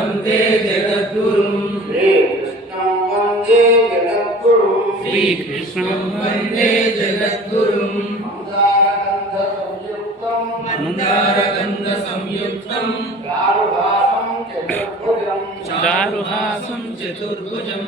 వందే జగద్గురుం. శ్రీకృష్ణం వందే జగద్గురుం. శ్రీకృష్ణం వందే జగద్గురుం. మందారగంధ సంయుక్తం మందారగంధ చారుహాసం చతుర్భుజం.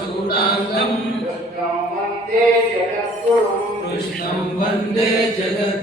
చూడాంగం వందే జగద్గురుం. కృష్ణం వందే జగద్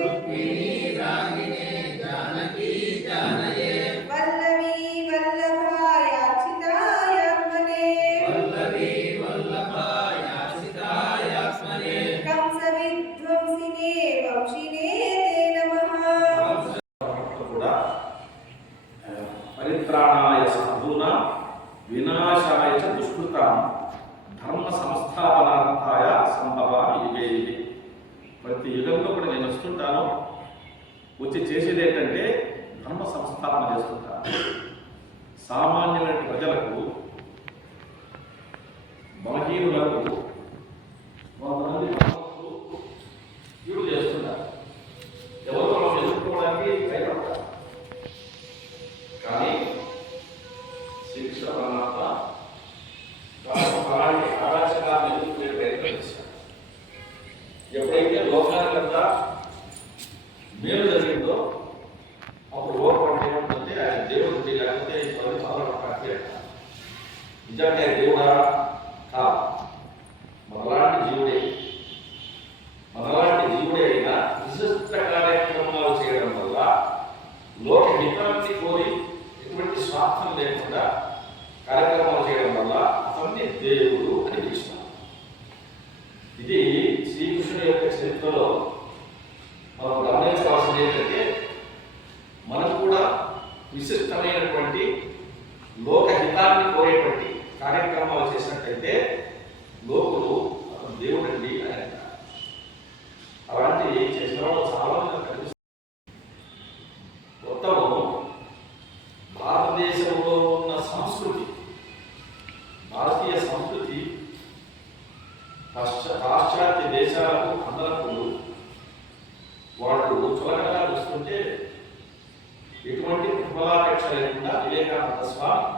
Rukmini. వచ్చి చేసేది ఏంటంటే ధర్మ సంస్థాపన చేస్తుంటారు. సామాన్యమైన ప్రజలకు బలహీనులకు కొంతమంది వీడు చేస్తున్నారు మేలు జరిగింది చేసినట్లయితే లోకులు అతను దేవుడండి అండి అని అలాంటి చేసిన వాళ్ళు చాలా కనిపిస్తుంది మొత్తము భారతదేశంలో ఉన్న సంస్కృతి భారతీయ సంస్కృతి పాశ్చా పాశ్చాత్య దేశాలకు అందరూ వాళ్ళు చులకనగా చూస్తుంటే ఎటువంటి ప్రతిఫలాపేక్ష లేకుండా వివేకానంద స్వామి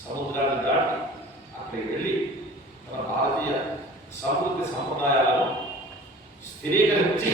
సముద్రాన్ని దాటి అక్కడికి వెళ్ళి మన భారతీయ సంస్కృతి సంప్రదాయాలను స్థిరీకరించి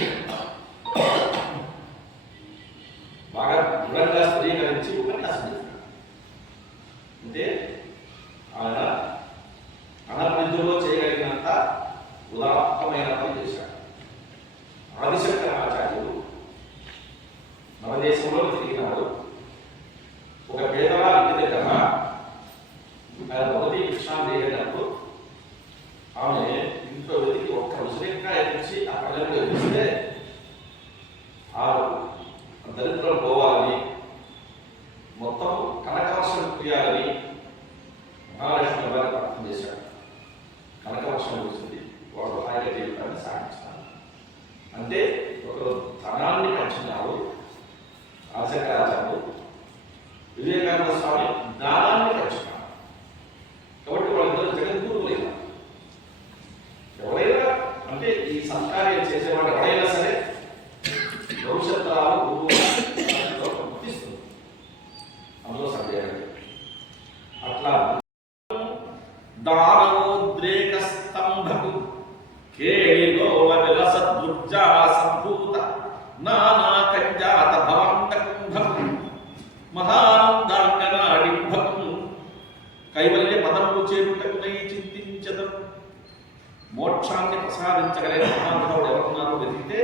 ప్రసాదించగలిగిన మహానుభావుడు ఎవరున్నారో వెతికితే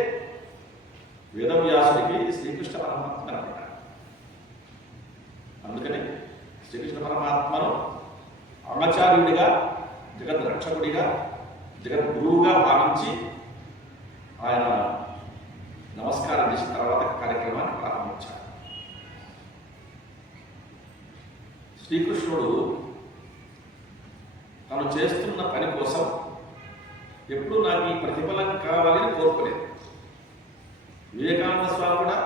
వేదవ్యాసుడికి శ్రీకృష్ణ పరమాత్మ అనమాట అందుకని శ్రీకృష్ణ పరమాత్మను ఆచార్యుడిగా జగత్ రక్షకుడిగా జగత్ గురువుగా భావించి ఆయన నమస్కారం చేసిన తర్వాత కార్యక్రమాన్ని ప్రారంభించారు శ్రీకృష్ణుడు తను చేస్తున్న పని కోసం ఎప్పుడు నాకు ఈ ప్రతిఫలం కావాలని కోరుకోలేదు. వివేకానంద స్వామి కూడా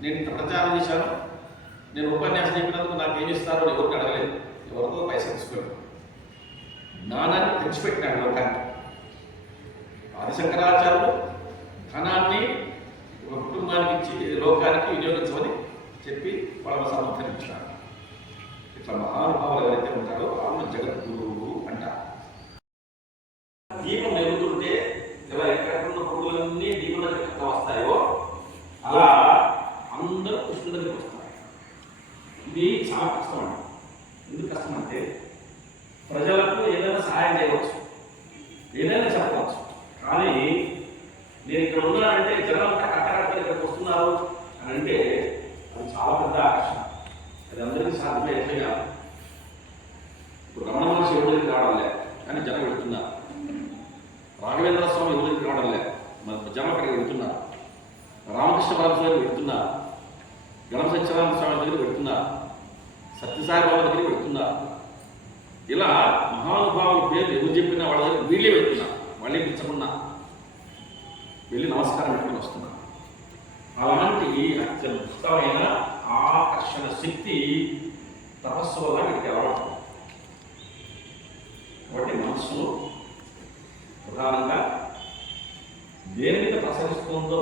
నేను ప్రచారం చేశాను. నేను ఉపన్యాసం చెప్పినందుకు నాకు ఏమి ఇస్తారో ఎవరికి అడగలేదు. ఎవరితో పైసలు తీసుకోలేదు. జ్ఞానాన్ని తెచ్చిపెట్టాడు లోకానికి. ఆదిశంకరాచార్యులు ధనాన్ని ఒక కుటుంబానికి ఇచ్చి లోకానికి వినియోగించమని చెప్పి వాళ్ళ సమర్థించారు ఇట్లా మహానుభావులు ఎవరైతే ఉంటారో వాళ్ళు జగద్గురువు. అంటే అది చాలా పెద్ద ఆకర్షణ. అది అందరికీ సాధ్యమే ఎట్లా ఇప్పుడు రమణ మహర్షి ఎవరికి రావడంలే రావడం కానీ జనం వెళుతున్నారు. రాఘవేంద్ర స్వామి ఎవరికి రావడంలే రావడం మన జనం అక్కడికి వెళుతున్నారు. రామకృష్ణ పరమస్వామి వెళుతున్నారు. గణప సత్యనారాయణ స్వామి దగ్గరికి వెళుతున్నారు. సత్యసాయి బాబా దగ్గరికి వెళుతున్నారు. ఇలా మహానుభావుల పేరు ఎవరు చెప్పినా వాళ్ళ దగ్గర వీళ్ళే వెళ్తున్నారు. వాళ్ళే పిచ్చకుండా వెళ్ళి నమస్కారం పెట్టుకుని వస్తున్నారు. అలాంటి అత్యద్భుతమైన ఆకర్షణ శక్తి తపస్సు వల్ల వీటికి అలవాటు కాబట్టి మనస్సులో ప్రధానంగా దేని మీద ప్రసరిస్తుందో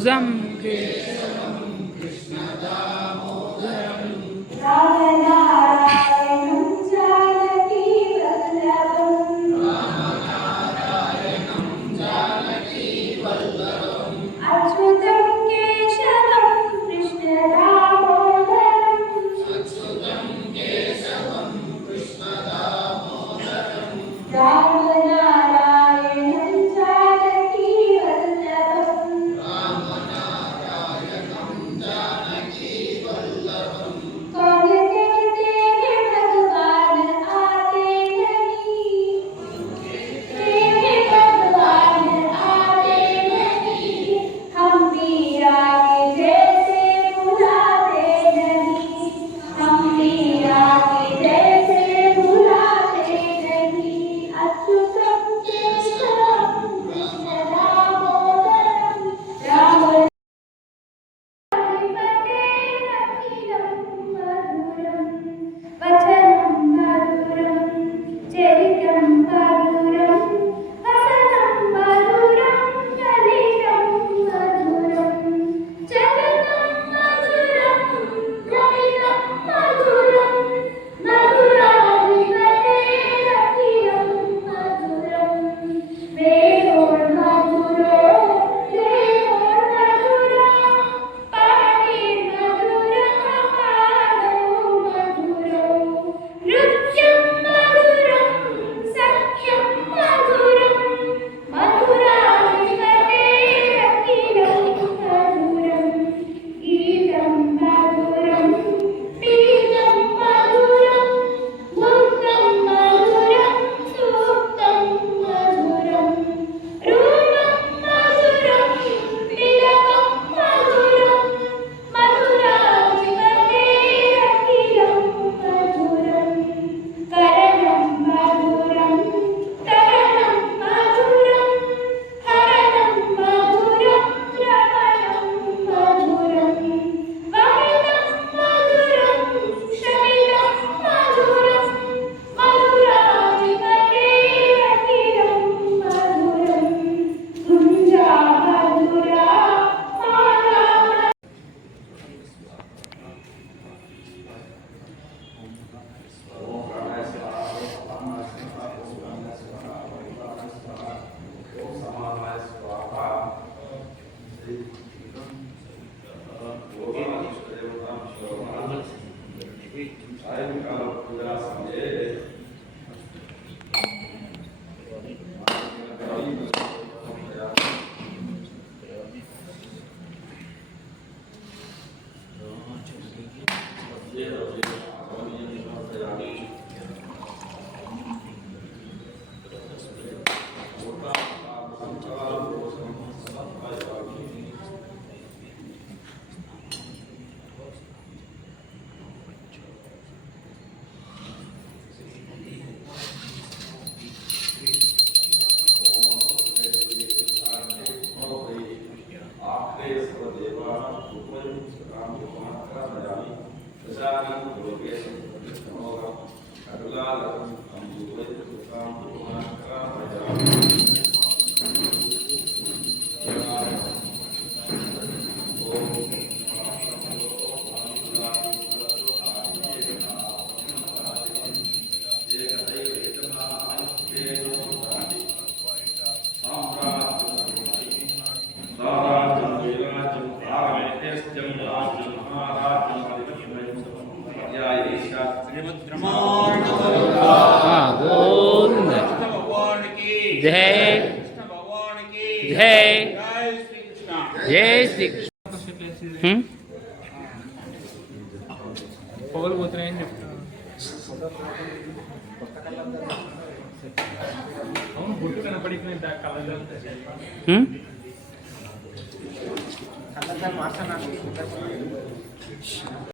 Özlem Deus. Grazie a tutti. శ్రీమద్ గోవింద జై జై జై శ్రీ పొగలుపోతున్నాయని చెప్తాను అవును గుర్తు కనపడి కలర్